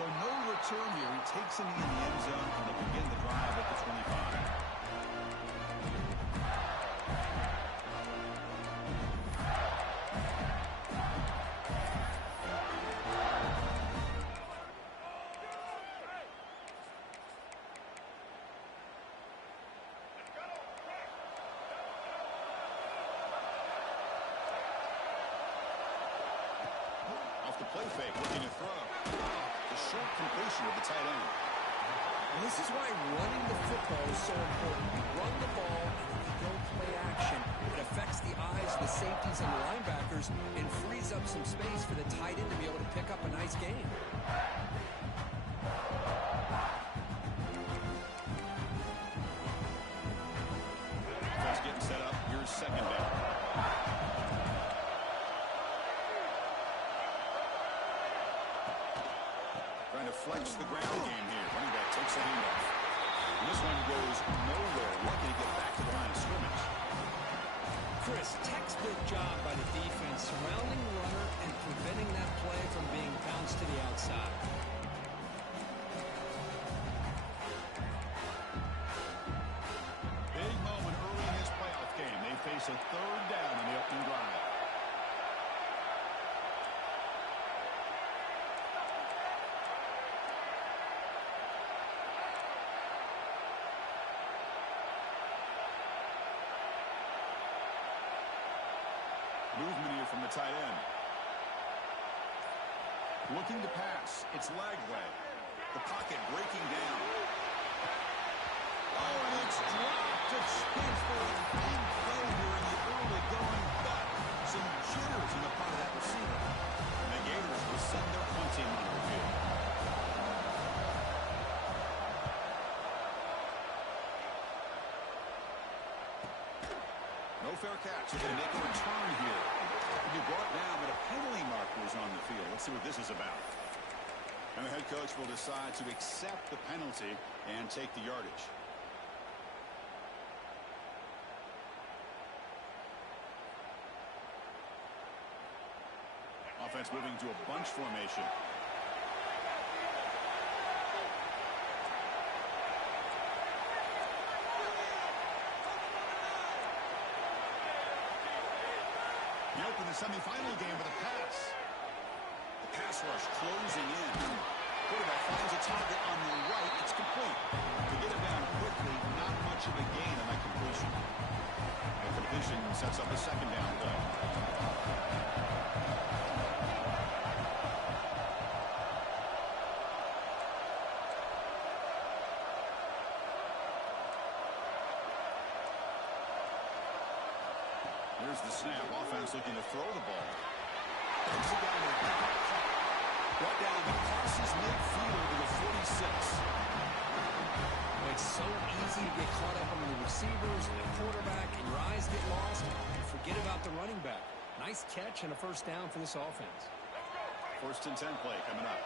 So no return here. He takes it in the end zone, and they'll begin the drive at the 25. Play fake, looking to throw. The short completion of the tight end. And this is why running the football is so important. You run the ball, and if you don't play action, it affects the eyes of the safeties and the linebackers and frees up some space for the tight end to be able to pick up a nice gain. Just getting set up. Here's second down. Trying to flex the ground game here. Running back takes the handoff. And this one goes nowhere. Lucky to get back to the line of scrimmage. Chris, textbook job by the defense, surrounding the runner and preventing that play from being bounced to the outside. Big moment early in this playoff game. They face a third down in the opening drive. Movement here from the tight end. Looking to pass. It's Lagway. The pocket breaking down. Oh, and it's dropped. It's spins for a big play here in the early going, but some jitters in the part of that receiver. And the Gators will send their punt team on the field. No fair catch. They make a return here. He'll be brought down, but a penalty marker is on the field. Let's see what this is about. And the head coach will decide to accept the penalty and take the yardage. Offense moving to a bunch formation. He opened the semifinal game with a pass. The pass rush closing in. Quarterback finds a target on the right. It's complete. To get him down quickly, not much of a gain on that completion. The completion sets up a second down play. Here's the snap. Offense looking to throw the ball. Takes it down there. Brought down the crosses midfield to the 46. It's so easy to get caught up on the receivers and the quarterback, and your eyes get lost, and forget about the running back. Nice catch and a first down for this offense. First and 10 play coming up.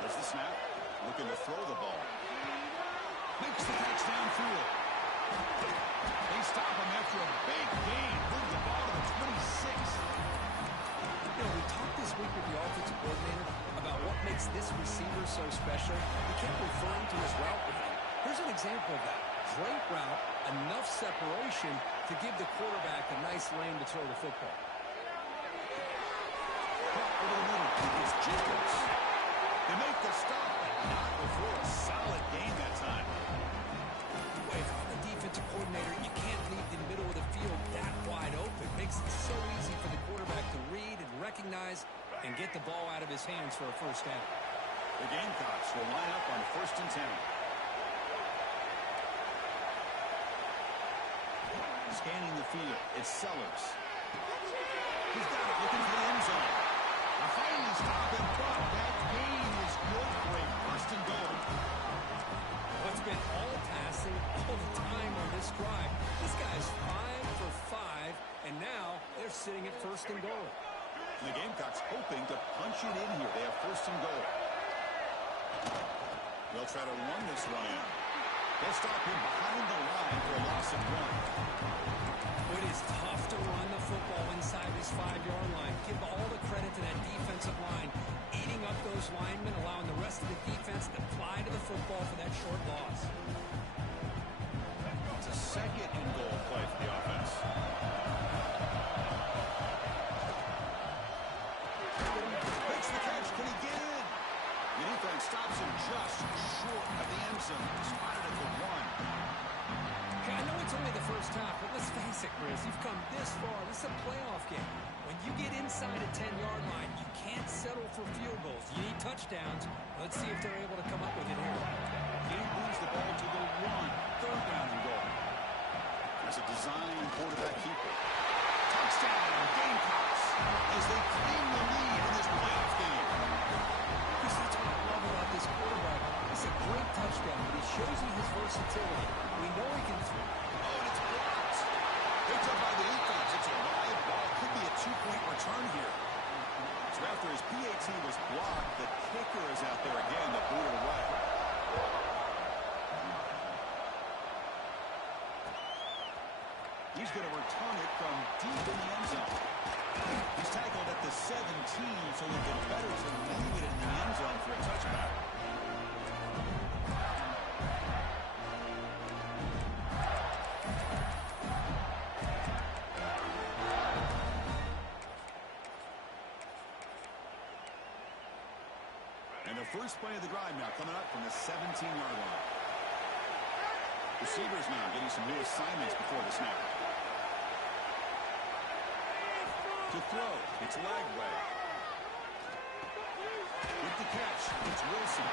There's the snap. Looking to throw the ball. Makes the catch downfield. They stop him after a big gain. Move the ball to the 26. You know, we talked this week with the offensive coordinator about what makes this receiver so special. We kept referring to his route with him. Here's an example of that. Great route, enough separation to give the quarterback a nice lane to throw the football. Over the middle. It's Jacobs. They make the stop. Not before a solid gain that time. Boy, if I'm the defensive coordinator, you can't leave the middle of the field that wide open. Makes it so easy for the quarterback to read and recognize and get the ball out of his hands for a first down. The Gamecocks will line up on first and 10. Scanning the field. It's Sellers. He's got it. Looking for the end zone. Finally stopping, but that gain is good for a first and goal. Well, it's been all passing all the time on this drive. This guy's 5 for 5, and now they're sitting at first and goal. And the Gamecocks hoping to punch it in here. They have first and goal. They'll try to run this one in. They'll stop him behind the line for a loss of 1. It is tough to run the football inside this 5-yard line. Give all the credit to that defensive line, eating up those linemen, allowing the rest of the defense to fly to the football for that short loss. It's a second and goal play for the offense. Makes the catch. Can he get in? The defense stops him just short of the end zone. Spotted at the 1. Okay, I know it's only the first half, but let's face it, Chris. You've come this far. This is a playoff game. When you get inside a 10-yard line, you can't settle for field goals. You need touchdowns. Let's see if they're able to come up with it here. He moves the ball to the 1. Third down and goal. There's a design quarterback keeper. Touchdown, Gamecocks, as they claim the lead in this playoff game. Chris, that's what I love about this quarterback. It's a great touchdown, but he shows you his versatility. We know he can throw. Oh, and it's blocked. Picked up by the defense. It's a live ball. Could be a 2-point return here. So after his PAT was blocked, the kicker is out there again to boot it away. He's going to return it from deep in the end zone. He's tackled at the 17, so it'll be better to leave it in the end zone for a touchback. And the first play of the drive now coming up from the 17-yard line. Receivers now getting some new assignments before the snap. To throw, it's Lagway. With the catch, it's Wilson.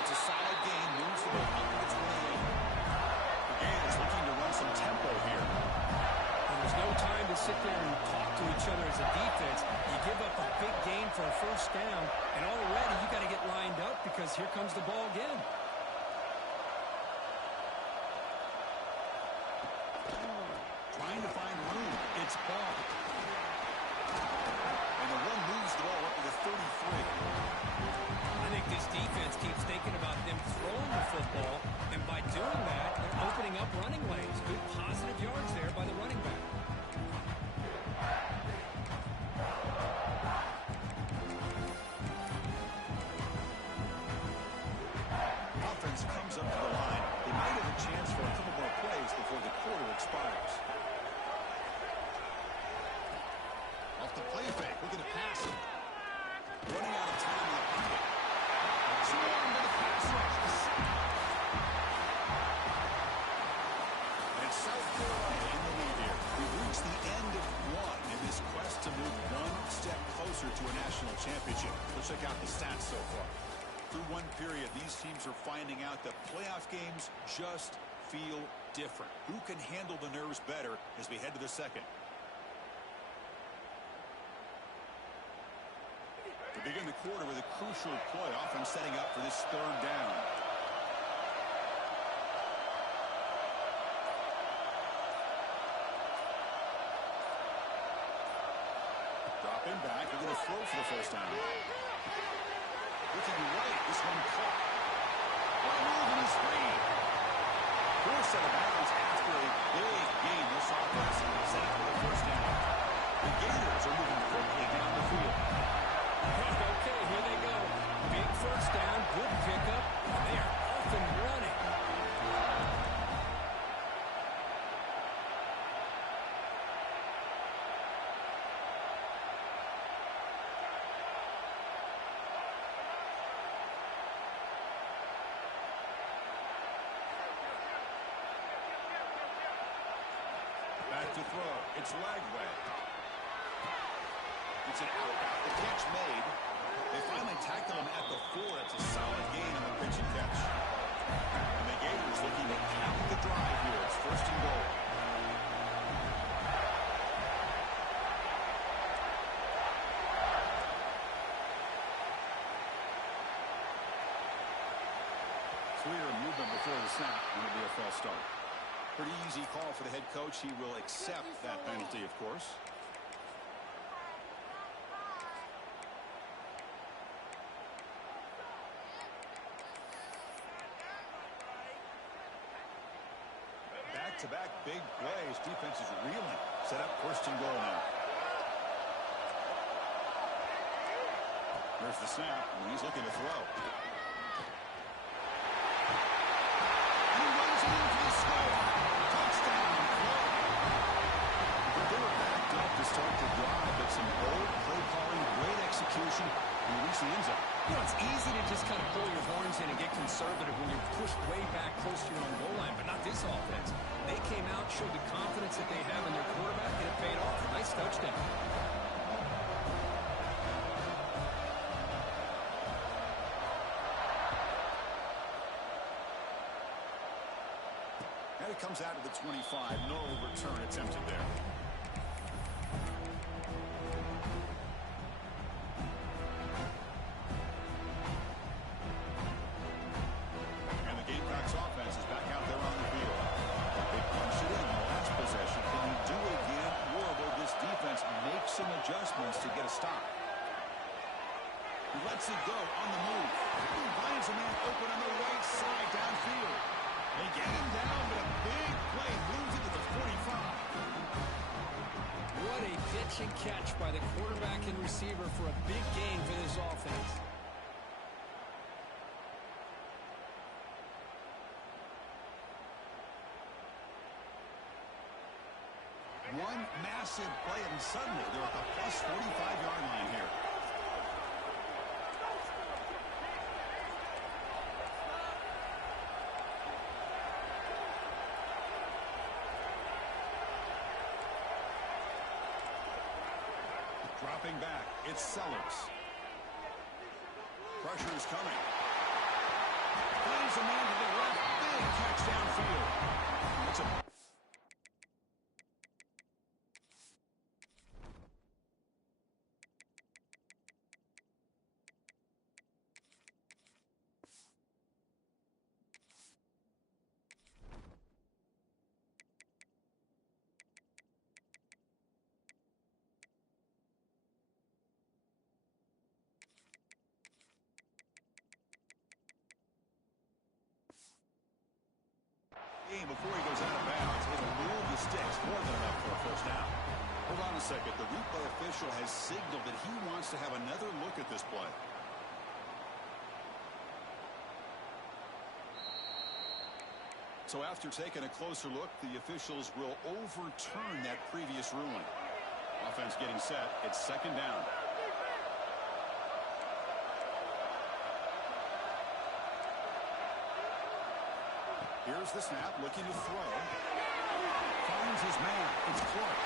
It's a solid gain, moves the ball up to the 28. The Gators looking to run some tempo here. And there's no time to sit there and talk to each other as a defense. You give up a big gain for a first down, and already you got to get lined up because here comes the ball again. Trying to find room. It's ball. And the run moves the ball up to the 33. I think this defense keeps thinking about them throwing the football, and by doing that, they're opening up running lanes. Good positive yards there by the running back. Offense comes up to the line. They might have a chance for a couple more plays before the quarter expires. Off the play fake, looking to pass it. Running out of time in the pocket. Swarm to the pass rush. And it's South Carolina in the lead here. We've reached the end of one in this quest to move one step closer to a national championship. Let's check out the stats so far. Through one period, these teams are finding out that playoff games just feel different. Who can handle the nerves better as we head to the second? We begin the quarter with a crucial play, often setting up for this third down. Dropping back, we're going to throw for the first down. Looking right, this one caught. What a move in his screen. Forced out of bounds after a big gain. This offense set up for the first down. The Gators are moving quickly down the field. Okay, here they go. Big first down, good pickup. They are off and running. Back to throw. It's Lagway. It's an out route. The catch made. They finally tackle him at the 4. It's a solid gain on the pitch and catch. And the Gators looking to cap the drive here. It's first and goal. Clear movement before the snap. Going to be a false start. Pretty easy call for the head coach. He will accept that penalty, of course. Back-to-back big plays. Defense is reeling. Set up first and goal now. There's the snap, and he's looking to throw. And he runs it in for the score. Touchdown, Florida. They were backed up to start the drive, but some bold play calling, great execution, and reach the end zone. You know, it's easy to just kind of pull your horns in and get conservative when you're pushed way back close to your own goal line, but not this offense. They came out, showed the confidence that they have in their quarterback, and it paid off. Nice touchdown. And it comes out to the 25. No return attempted there. And the Gamecocks offense is back out there on the field. They punched it in the last possession. Can you do it again? Or will this defense make some adjustments to get a stop? He lets it go on the move. He finds a man open on the right side downfield. They get him down, but a big play moves it to the 45. What a pitch and catch by the quarterback and receiver for a big gain for this offense. One massive play, and suddenly they're at the plus 45-yard line here. Dropping back, it's Sellers. Pressure is coming. Finds a man to the left. Big catch downfield. It's a... Before he goes out of bounds, it'll move the sticks more than enough for a first down. Hold on a second. The replay official has signaled that he wants to have another look at this play. So after taking a closer look, the officials will overturn that previous ruling. Offense getting set. It's second down. Here's the snap, looking to throw. Finds his man. It's Clark.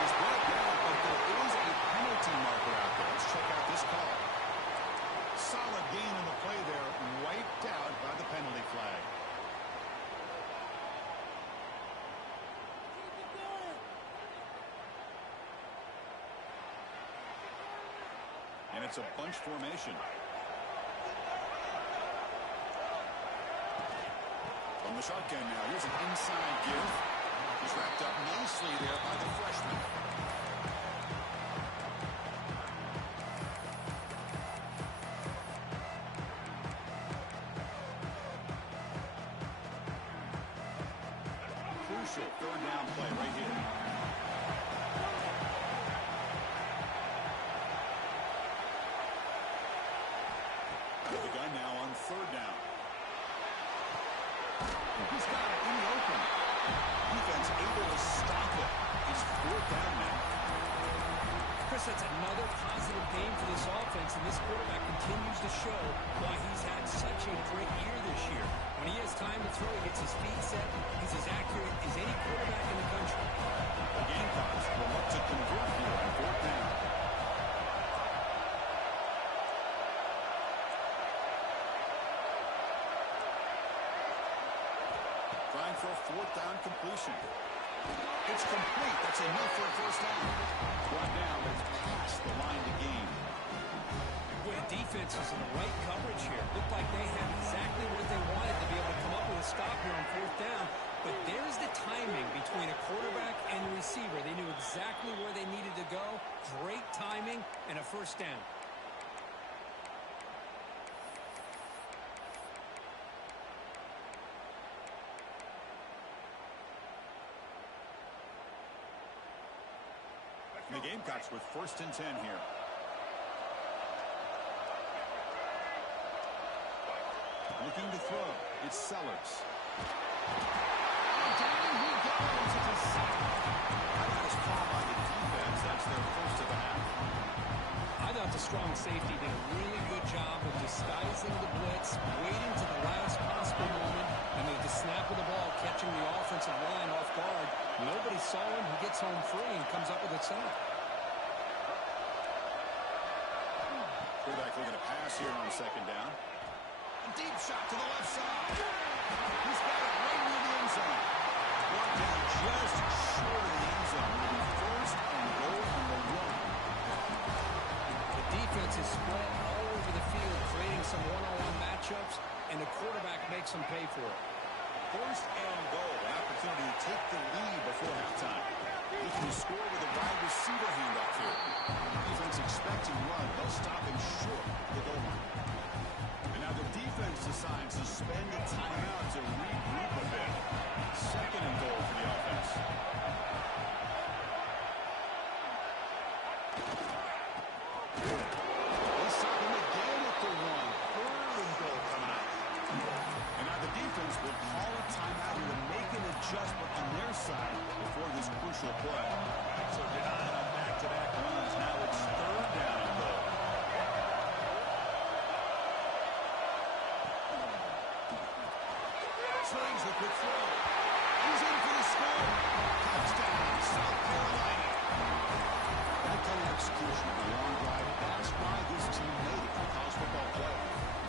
He's brought down, but there is a penalty marker out there. Let's check out this call. Solid gain in the play there, wiped out by the penalty flag. And it's a bunch formation. From the shotgun now, here's an inside give. He's wrapped up nicely there by the freshman. Crucial third down play right here. With the gun now on third down. He's got it in the open. Defense able to stop it. It's fourth down now. Chris, that's another positive game for this offense, and this quarterback continues to show why he's had such a great year this year. When he has time to throw, he gets his feet set. He's as accurate as any quarterback in the country. The Gamecocks will look to convert here on fourth down. Trying for a fourth down completion. It's complete. That's enough for a first down. Brought down, but it's past the line to gain. Boy, the defense is in the right coverage here. Looked like they had exactly what they wanted to be able to come up with a stop here on fourth down. But there's the timing between a quarterback and the receiver. They knew exactly where they needed to go. Great timing and a first down. The Gamecocks with 1st and 10 here. Looking to throw. It's Sellers. Down he goes. It's a sack. That was called by the defense. That's their first of the half. I thought the strong safety did a really good job of disguising the blitz, waiting to the last possible moment, and at the snap of the ball, catching the offensive line off guard. Nobody saw him. He gets home free and comes up with a sack. Quarterback looking to pass here on 2nd down. A deep shot to the left side. He's got it right near the end zone. Brought down just short of the end zone. It'll be 1st and goal from the 1. The defense is spread all over the field, creating some one-on-one matchups, and the quarterback makes them pay for it. 1st and goal. An opportunity to take the lead before halftime. He can score with a wide receiver handoff here. Defense expecting run. They'll stop him short of the goal line. And now the defense decides to spend a timeout to regroup a bit. 2nd and goal for the offense. They stop him again at the 1. 3rd and goal coming up. And now the defense will call a timeout here to make an adjustment on their side before this crucial play. So denied on back-to-back runs. Now it's 3rd down and goal. Slings the quick throw. He's in for the score. Touchdown, South Carolina. Back-to-back execution of the long drive. That's why this team made it for college football play.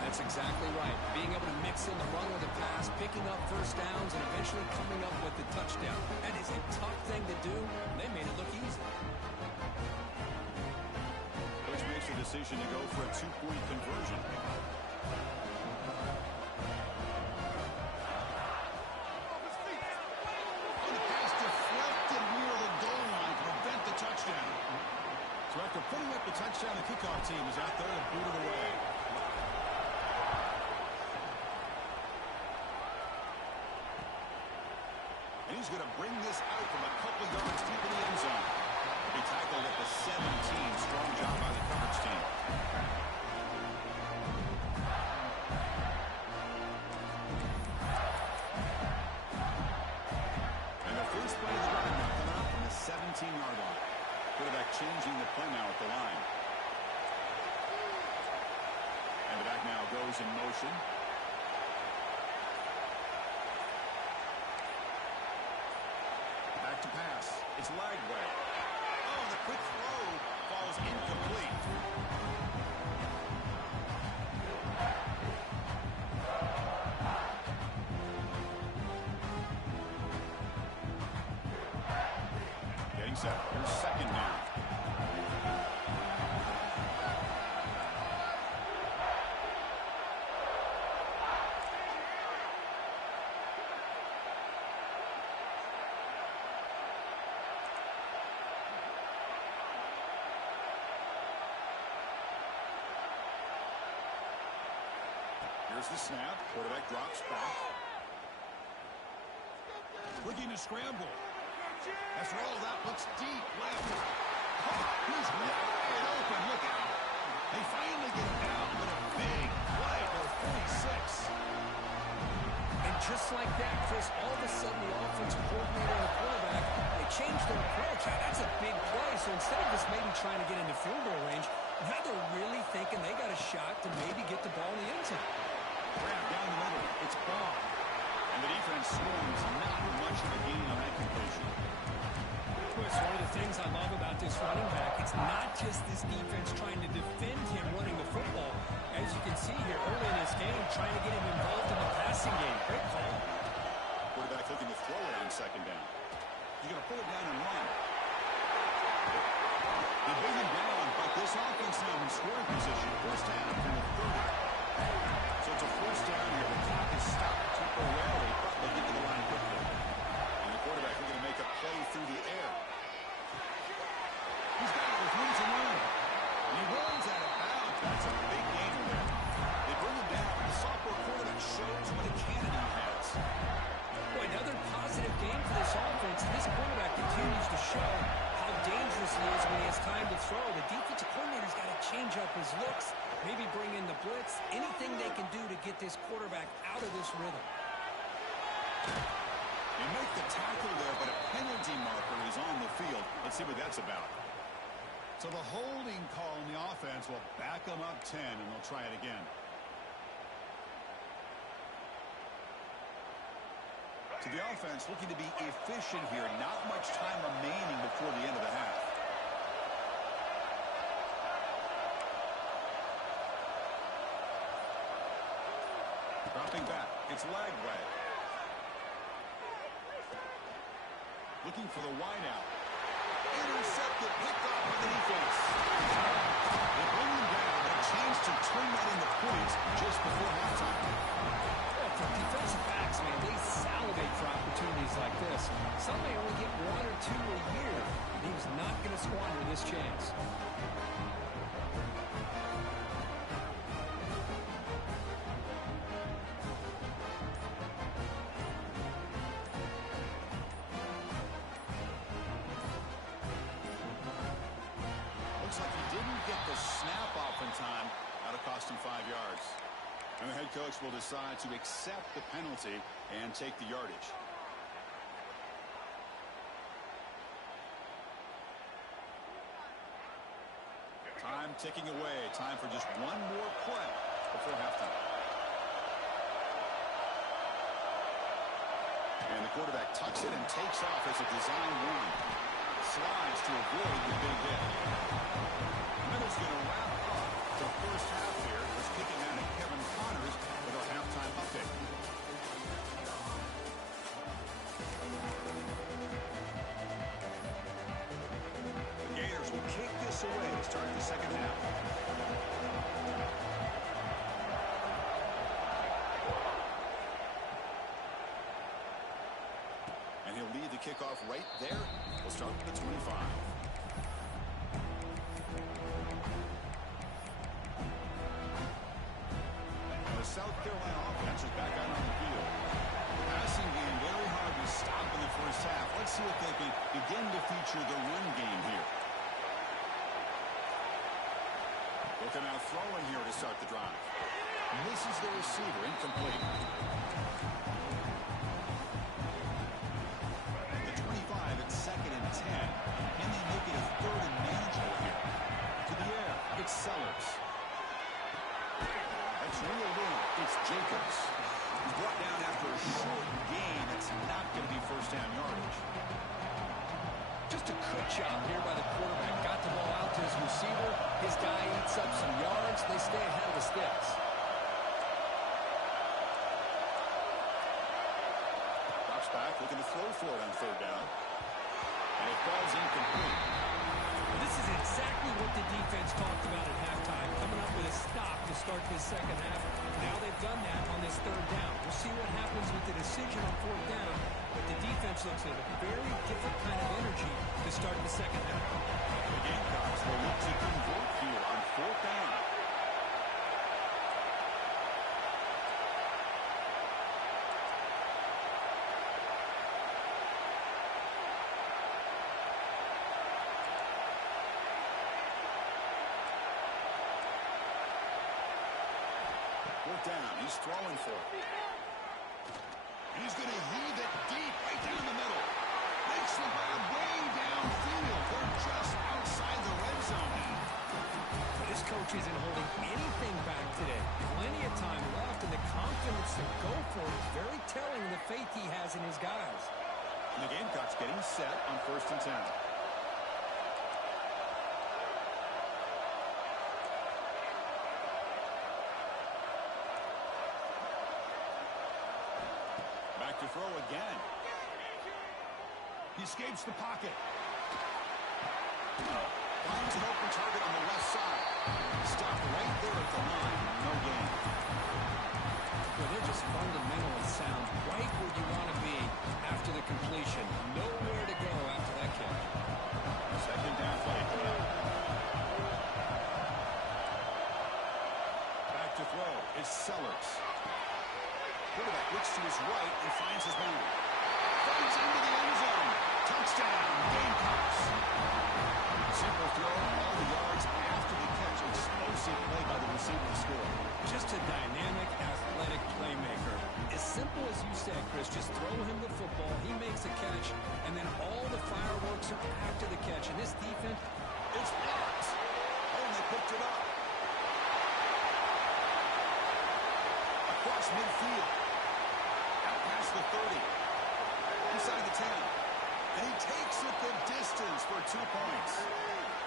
That's exactly right. Being able to mix in the run with the pass, picking up 1st downs, and eventually coming up with the touchdown. That is a tough thing to do. They made it look easy. Coach makes the decision to go for a 2-point conversion. On the pass deflected near the goal line to prevent the touchdown. So after putting up the touchdown, the kickoff team is out there to boot it away. And he's going to bring this out from a couple yards deep in the end zone. He tackled at the 17. Strong job by the coverage team. And the first play of the run now coming up from the 17-yard line. Quarterback changing the play now at the line. And the back now goes in motion. To pass. It's Lagway. Oh, the quick throw falls incomplete. Getting set. Here's 2nd down. Here's the snap. Quarterback drops back. Looking to scramble. That's rolled out. Looks deep left. Oh, he's wide open. Look out. They finally get him down, but a big play for 46. And just like that, Chris, all of a sudden the offensive coordinator and the quarterback, they changed their approach. Now, that's a big play. So instead of just maybe trying to get into field goal range, now they're really thinking they got a shot to maybe get the ball in the end zone. Grab down the middle. It's gone. And the defense swarms not much of a gain on that completion. Chris, one of the things I love about this running back, it's not just this defense trying to defend him running the football. As you can see here early in this game, trying to get him involved in the passing game. Great call. Quarterback looking to throw it on 2nd down. He's going to pull it down and run. They bring him down, but this offense now in scoring position. 1st down from the 30. So it's a 1st down here. The clock is stopped temporarily, but they get to the line quickly. And the quarterback looking to make a play through the air. He's got it with room to run. And he runs out of bounds. That's a big gain there. They bring him down. The sophomore quarterback shows what a cannon he has. Boy, another positive game for this offense. This quarterback continues to show how dangerous he is when he has time to throw. The defensive coordinator's got to change up his looks, maybe bring in the blitz, anything they can do to get this quarterback out of this rhythm. They make the tackle there, but a penalty marker is on the field. Let's see what that's about. So the holding call in the offense will back them up 10, and they'll try it again. To the offense, looking to be efficient here. Not much time remaining before the end of the half. Dropping back. It's leg way. Looking for the wideout. Intercepted. Picked off by the defense. They bring him down. A chance to turn that into points just before halftime. For defensive backs, man, they salivate for opportunities like this. Some may only get 1 or 2 a year, and he was not going to squander this chance. Looks like he didn't get the snap off in time. That'll cost him 5 yards. And the head coach will decide to accept the penalty and take the yardage. Time ticking away. Time for just one more play before halftime. And the quarterback tucks it and takes off as a design run. Slides to avoid the big hit. Middle's going to wrap up the first half here. It's kicking out at Kevin Connors with our halftime update. The Gators will kick this away to start the second half. And he'll lead the kickoff right there. We'll start with the 25. The South Carolina offense is back out on the field. Passing game very hard to stop in the first half. Let's see if they can begin to feature the run game here. Looking out throwing here to start the drive. Misses the receiver, incomplete. The 25 at 2nd and 10. Can they make it a 3rd and manageable here? To the air, it's Sellers. That's reeled in. It's Jacobs. He's brought down after a short gain. It's not going to be first down yardage. Just a good job here by the quarterback. Got the ball out to his receiver. His guy eats up some yards. They stay ahead of the sticks. Drops back, looking to throw for it on 3rd down. And it falls incomplete. This is exactly what the defense talked about at halftime, coming up with a stop to start this second half. Now they've done that on this 3rd down. We'll see what happens with the decision on 4th down, but the defense looks at a very different kind of energy to start the second half. The Gamecocks will look to convert here on 4th down. Down. He's throwing for it. He's going to heave it deep right down the middle. Makes the grab way downfield. They're just outside the red zone now. This coach isn't holding anything back today. Plenty of time left, and the confidence to go for it is very telling of the faith he has in his guys. And the Gamecocks getting set on 1st and 10. To throw again. He escapes the pocket. Finds an open target on the left side. Stopped right there at the line. No gain. Well, they're just fundamentally sound right where you want to be after the completion. Nowhere to go after that catch. 2nd down play coming up. Back to throw. It's Sellers. Quarterback looks to his right and finds his man. Fights into the end zone. Touchdown, Gamecocks. Just a dynamic, athletic playmaker. As simple as you said, Chris, just throw him the football, he makes a catch, and then all the fireworks are after the catch. And this defense, it's blocked. Oh, and they picked it up. Across midfield. Out past the 30. Inside the 10. And he takes it the distance for 2 points.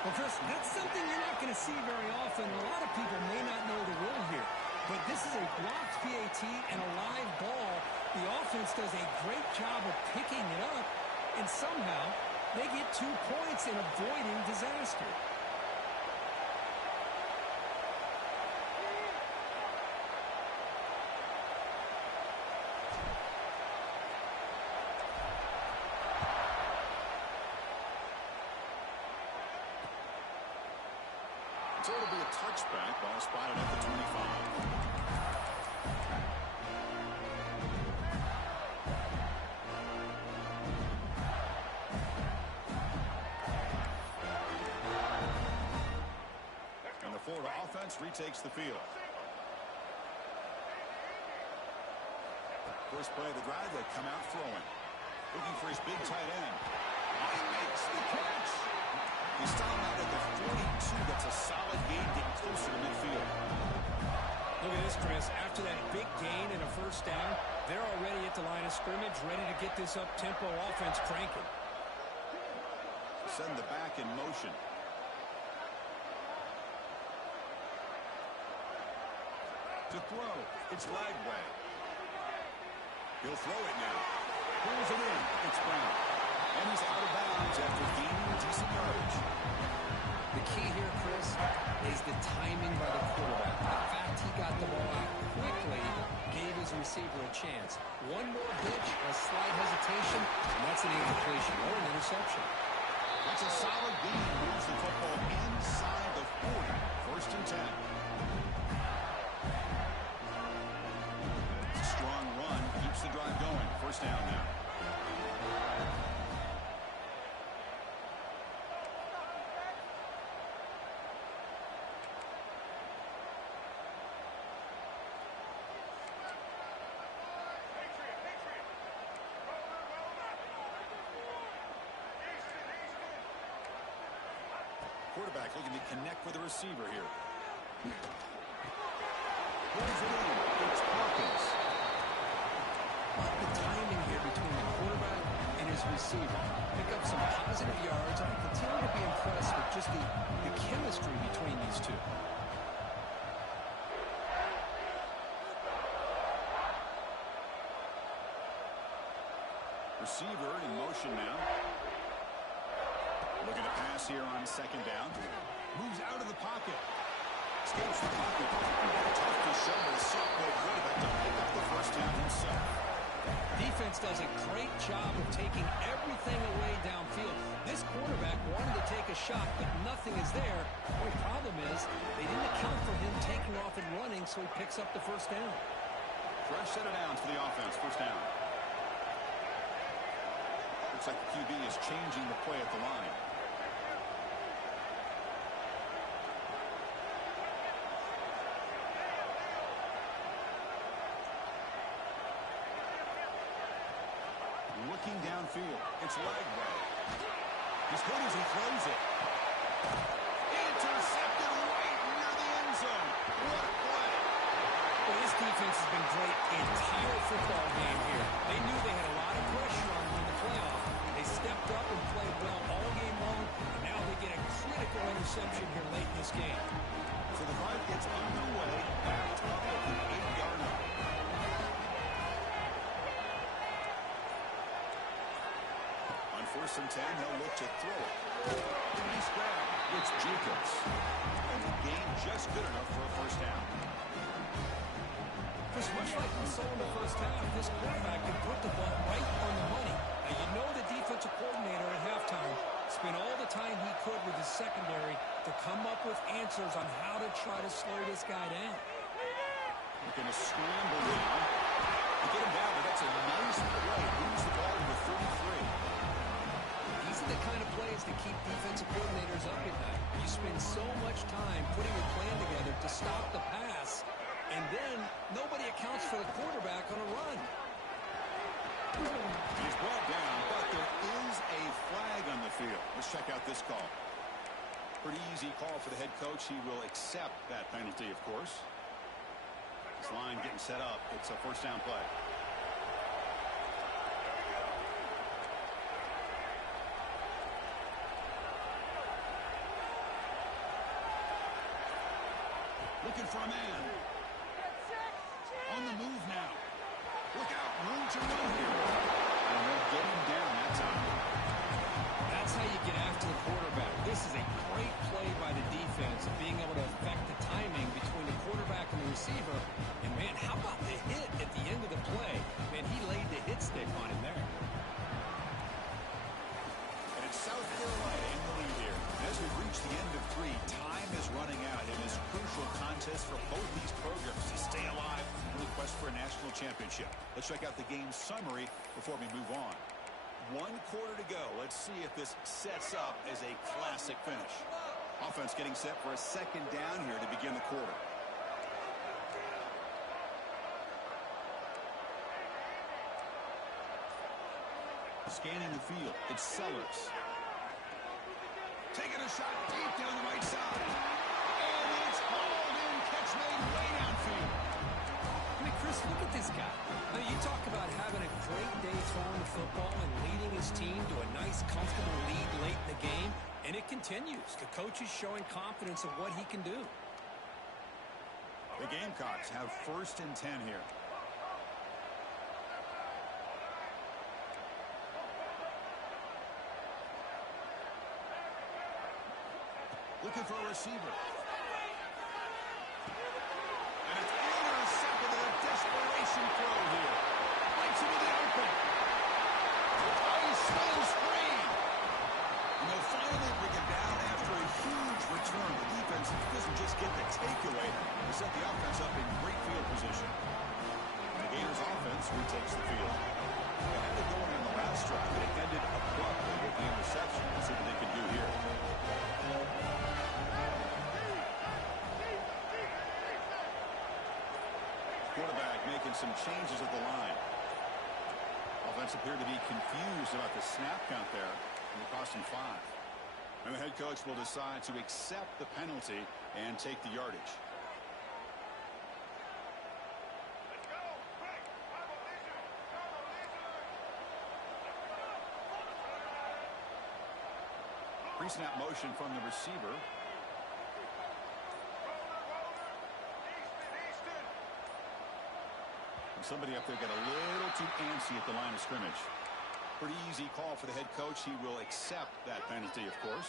Well, Chris, that's something you're not going to see very often. A lot of people may not know the rule here. But this is a blocked PAT and a live ball. The offense does a great job of picking it up. And somehow, they get 2 points in avoiding disaster. So it'll be a touchback. Ball spotted at the 25. And the Florida offense retakes the field. First play of the drive, they come out throwing. Looking for his big tight end. He makes the catch. He's stopped out at the 42. That's a solid gain, getting closer to midfield. Look at this, Chris. After that big gain and a first down, they're already at the line of scrimmage, ready to get this up-tempo offense cranking. Send the back in motion. To throw, it's Lagway. He'll throw it now. Pulls it in. It's Brown. And he's out of bounds after gaining decent yardage. The key here, Chris, is the timing by the quarterback. The fact he got the ball out quickly gave his receiver a chance. One more pitch, a slight hesitation, and that's an incompletion or an interception. That's a solid gain. Moves the football inside the 40. First and 10. It's a strong run. Keeps the drive going. First down now. Quarterback looking to connect with the receiver here. Pulls it in. It's Hawkins. The timing here between the quarterback and his receiver. Pick up some positive yards. I continue to be impressed with just the chemistry between these two. Receiver in motion now. Looking to pass here on second down. Moves out of the pocket. Escapes the pocket. Tough to show the sophomore quarterback to pick up the first down himself. Defense does a great job of taking everything away downfield. This quarterback wanted to take a shot, but nothing is there. The problem is they didn't account for him taking off and running, so he picks up the first down. Fresh set of downs for the offense. First down. Looks like the QB is changing the play at the line. Looking downfield. It's Lagway. He's good as he throws it. Intercepted right near the end zone. What a play. Well, this defense has been great the entire football game here. They knew they had a lot of pressure on them in the playoff. They stepped up and played well all game long. And now they get a critical interception here late in this game. So the drive gets underway, backed up at the 8-yard line. On 1st and 10, they'll look to throw it. Nice grab. It's Jacobs. And the gain just good enough for a first down. Chris, much like we saw in the first half, this quarterback can put the ball right on the money. Now, you know the defensive coordinator at halftime spent all the time he could with his secondary to come up with answers on how to try to slow this guy down. Looking to scramble now. To get him down, but that's a nice play. Moves the ball to the 33. These are the kind of plays that keep defensive coordinators up at night. You spend so much time putting a plan together to stop the pass, And then nobody accounts for the quarterback on a run. He's brought down, but there is a flag on the field. Let's check out this call. Pretty easy call for the head coach. He will accept that penalty, of course. This line getting set up. It's a first down play. Looking for a man. On the move now. Look out. Room to run here. And they'll get him down that time. That's how you get after the quarterback. This is a great play by the defense, being able to affect the timing between the quarterback and the receiver. And, man, how about the hit at the end of the play? Man, he laid the hit stick on him there. And it's South Carolina in the lead here. As we reach the end of 3, time is running out in this crucial contest for both these programs to stay alive in the quest for a national championship. Let's check out the game summary before we move on. 1 quarter to go. Let's see if this sets up as a classic finish. Offense getting set for a second down here to begin the quarter. Scanning the field. It's Sellers. Taking a shot deep down the right side. And it's hauled in. Catch made way downfield. I mean, Chris, look at this guy. I mean, you talk about having a great day throwing the football and leading his team to a nice, comfortable lead late in the game, and it continues. The coach is showing confidence of what he can do. The Gamecocks have 1st and 10 here. Looking for a receiver. And it's intercepted with a desperation throw here. Lights into the open. Nice little screen. And they'll finally bring it down after a huge return. The defense doesn't just get the takeaway. They set the offense up in great field position. And the Gators offense retakes the field. They had it going on the last drive, but it ended abruptly with the interception. Let's see what they can do here. Quarterback making some changes at the line. Offense appeared to be confused about the snap count there, and it cost him 5. And the head coach will decide to accept the penalty and take the yardage. Pre-snap motion from the receiver. Somebody up there got a little too antsy at the line of scrimmage. Pretty easy call for the head coach. He will accept that penalty, of course.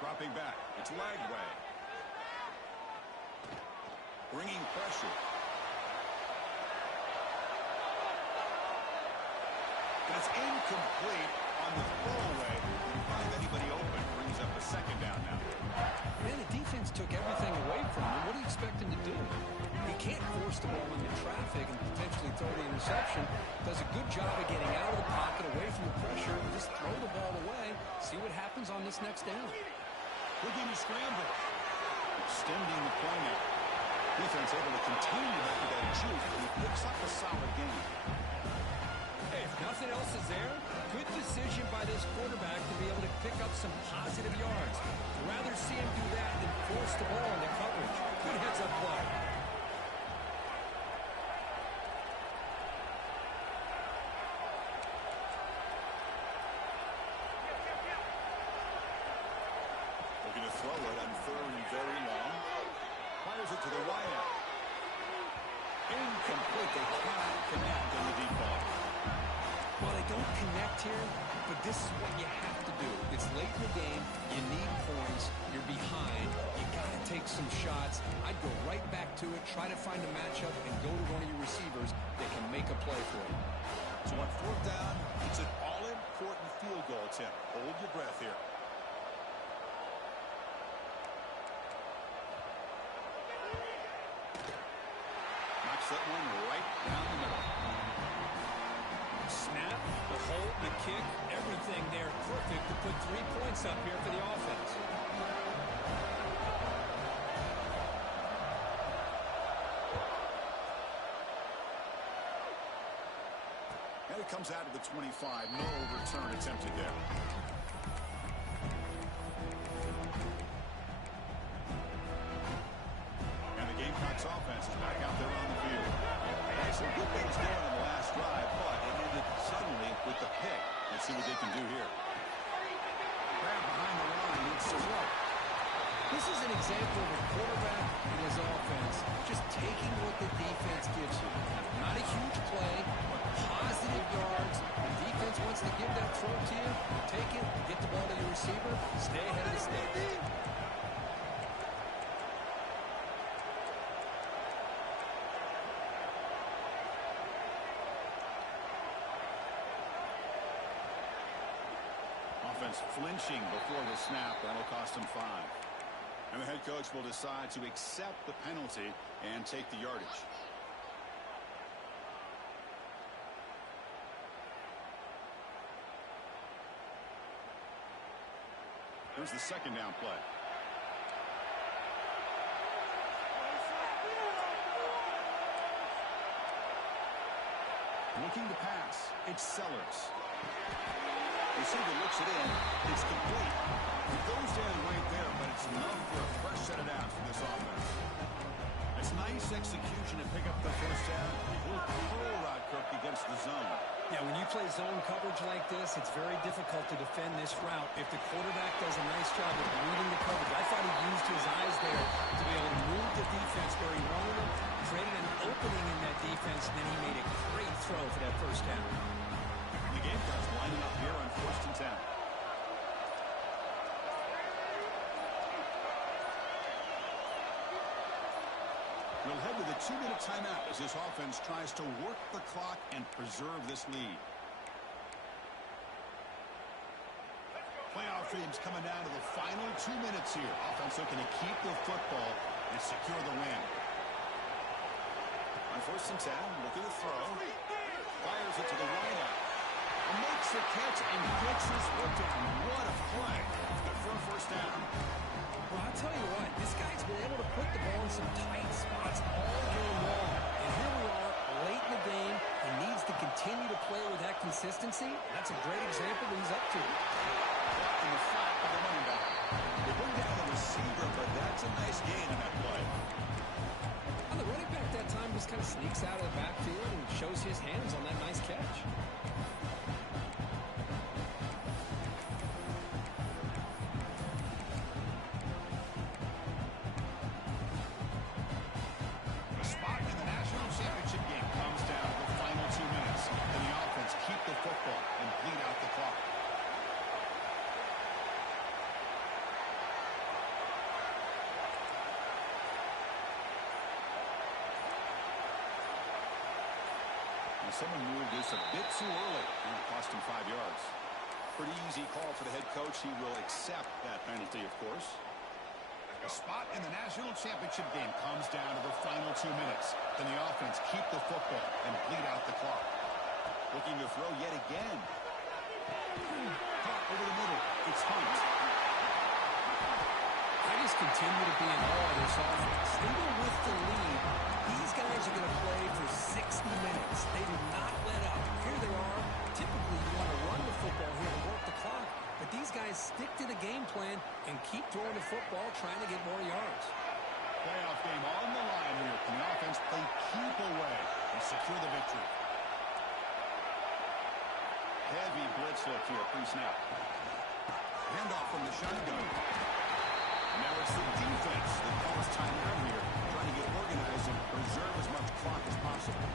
Dropping back. It's Lagway. Bringing pressure. And it's incomplete on the throwaway. Didn't find anybody open. Brings up a second down now. Man, the defense took everything away from him. What do you expect him to do? He can't force the ball into traffic and potentially throw the interception. Does a good job of getting out of the pocket, away from the pressure. Just throw the ball away. See what happens on this next down. Looking to scramble. Extending the play now. Defense able to continue back to that juke. He picks up a solid game. Hey, if nothing else is there, good decision by this quarterback to be able to pick up some positive yards. I'd rather see him do that than force the ball into coverage. Good heads-up play. Looking to throw it on 3rd and very long. Fires it to the wideout. Incomplete. They cannot connect on the deep ball. Well, they don't connect here, but this is what you have to do. It's late in the game. You need points. You're behind. You got to take some shots. I'd go right back to it, try to find a matchup, and go to one of your receivers that can make a play for you. So on 4th down, it's an all-important field goal attempt. Hold your breath here. that one right down the middle. Snap, the hold, the kick, everything there perfect to put 3 points up here for the offense. And it comes out of the 25. No return attempted there. And the Gamecocks offense is back out there on the field. Had some good things going on the last drive, but it ended suddenly with the pick. Let's see what they can do here. Grab behind the line. It's a throw. This is an example of a quarterback and his offense just taking what the defense gives you. Not a huge play, but positive yards. The defense wants to give that throw to you. Take it, get the ball to your receiver, stay ahead of the sticks. Offense flinching before the snap. That'll cost him 5. And the head coach will decide to accept the penalty and take the yardage. Here's the second down play. Looking to pass. It's Sellers. Receiver looks it in. It's complete. It goes down right there, but it's enough for a fresh set of downs for this offense. It's nice execution to pick up the first down. A little curl route, Kirk, against the zone. Yeah, when you play zone coverage like this, it's very difficult to defend this route if the quarterback does a nice job of reading the coverage. I thought he used his eyes there to be able to move the defense where he wanted him, created an opening in that defense, and then he made a great throw for that first down. The Gamecocks lining up here on 1st and 10. We'll head to the 2-minute timeout as this offense tries to work the clock and preserve this lead. Playoff dreams coming down to the final 2 minutes here. Offense looking to keep the football and secure the win. On 1st and 10, look at the throw. Fires it to the wideout. Makes the catch and gets his foot down. What a play. Good for a first down. Well, I'll tell you what, this guy's been able to put the ball in some tight spots all game long. And here we are, late in the game. He needs to continue to play with that consistency. That's a great example that he's up to. In the flat by the running back. They bring down the receiver, but that's a nice gain in that play. Well, the running back that time just kind of sneaks out of the backfield and shows his hands on that nice catch. Someone moved this a bit too early, and it cost him 5 yards. Pretty easy call for the head coach. He will accept that penalty, of course. A spot in the national championship game comes down to the final 2 minutes. Can the offense keep the football and bleed out the clock? Looking to throw yet again. Caught over the middle. It's Hunt. I just continue to be in awe of this offense. Even with the lead, these guys are going to play for 60 minutes. They do not let up. Here they are. Typically, you want to run the football here to work the clock, but these guys stick to the game plan and keep throwing the football, trying to get more yards. Playoff game on the line here. Can the offense play keep away and secure the victory? Heavy blitz look here, pre-snap. Handoff from the shotgun. Now it's the defense that calls timeout here, trying to get organized and preserve as much clock as possible.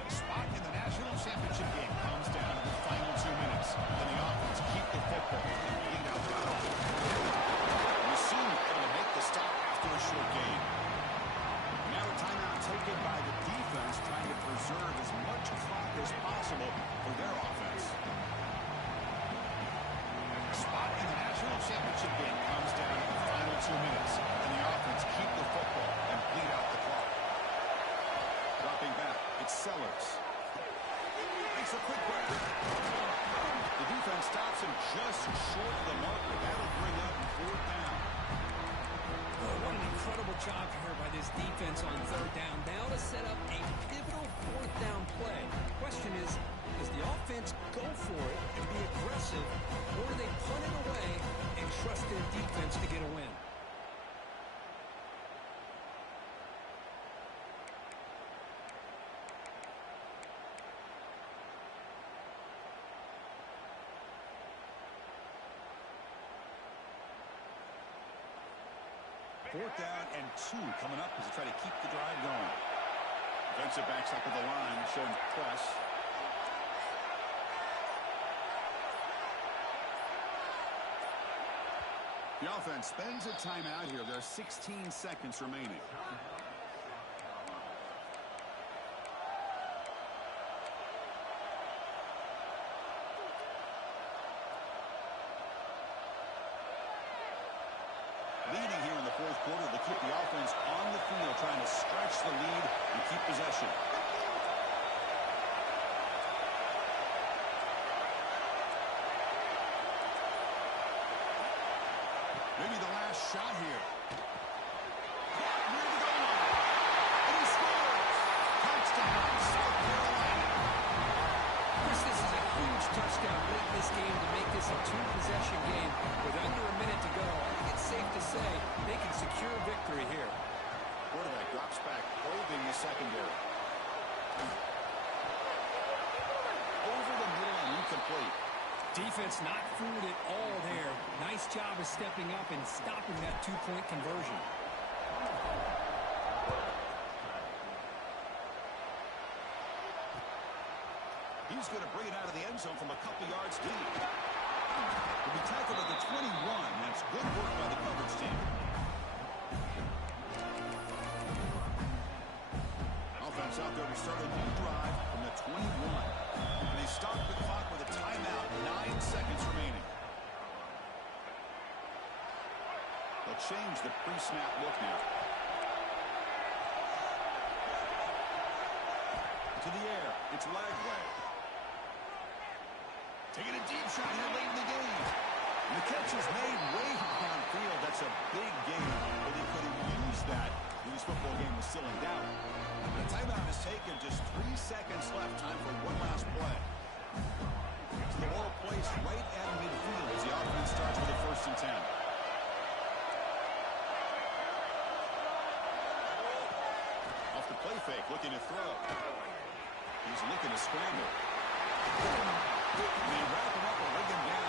A spot in the national championship game comes down to the final 2 minutes. Can the offense keep the football and bleed out the clock? Machine able to make the stop after a short gain. Now a timeout taken by the defense, trying to preserve as much clock as possible for their offense. 2 minutes, and the offense keep the football and bleed out the clock. Dropping back, it's Sellers. Makes a quick grab. The defense stops him just short of the marker. That'll bring up 4th down. Oh, what an incredible job here by this defense on 3rd down. Now to set up a pivotal 4th down play. Question is, does the offense go for it and be aggressive, or do they punt it away and trust their defense to get a win? Fourth down and 2 coming up as they try to keep the drive going. Defensive backs up at the line, showing press. The offense spends a timeout here. There are 16 seconds remaining. Leading here in the 4th quarter, they keep the offense on the field, trying to stretch the lead and keep possession. Maybe the last shot here. Caught near the goal line. And he scores. Touchdown, South Carolina. Chris, this is a huge touchdown late in this game to make this a 2-possession game. With under a minute to go, I think it's safe to say they can secure victory here. Quarterback drops back, holding the secondary. Over the middle and incomplete. Defense not fooled at all there. Nice job of stepping up and stopping that 2-point conversion. He's going to bring it out of the end zone from a couple yards deep. He'll be tackled at the 21. That's good work by the coverage team. Offense out there to start a new drive from the 21. And they stop the clock with a timeout, 9 seconds remaining. They'll change the pre-snap look now. To the air, it's Lagway. Taking a deep shot here late in the game. And the catch is made way downfield. That's a big gain, but they could have used that when this football game was still in doubt. The timeout is taken. Just 3 seconds left. Time for one last play. So the ball placed right at midfield as the offense starts with a 1st and 10. Off the play fake, looking to throw. He's looking to scramble. They wrap him up and rig him down